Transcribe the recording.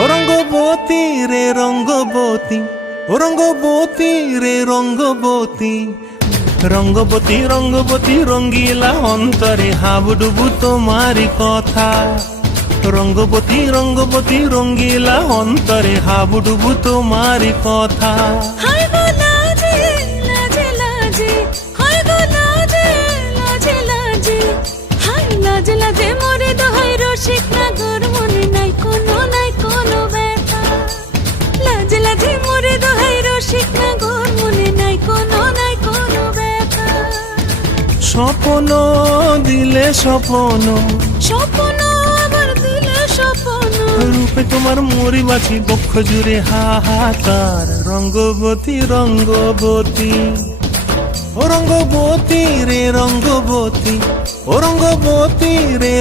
ও রঙ্গবতী রে রঙ্গবতী, ও রঙ্গবতী রে রঙ্গবতী, রঙ্গবতী রঙ্গবতী রঙ্গিলা অন্তরে হাবুডুবু তোমারি কথা। রঙ্গবতী রঙ্গবতী রঙ্গিলা অন্তরে হাবুডুবু তোমারি কথা। হায় গো লাজে লাজে লাজে, হায় গো লাজে লাজে লাজে, হায় লাজে লাজে মোরে দোহাই রসিক নাগর মনে নাই কোনো ব্যথা। লাজে লাজে মোরে দোহাই রসিক নাগর মনে নাই কোনো ব্যথা। স্বপ্ন দিলে স্বপ্ন, স্বপ্ন আবার দিলে স্বপ্ন, রূপে তোমার মরি বাছি বক্ষ জুড়ে হাহাকার। রঙ্গবতী রঙ্গবতী, ও রঙ্গবতী রে রঙ্গবতী, ও রঙ্গবতী রে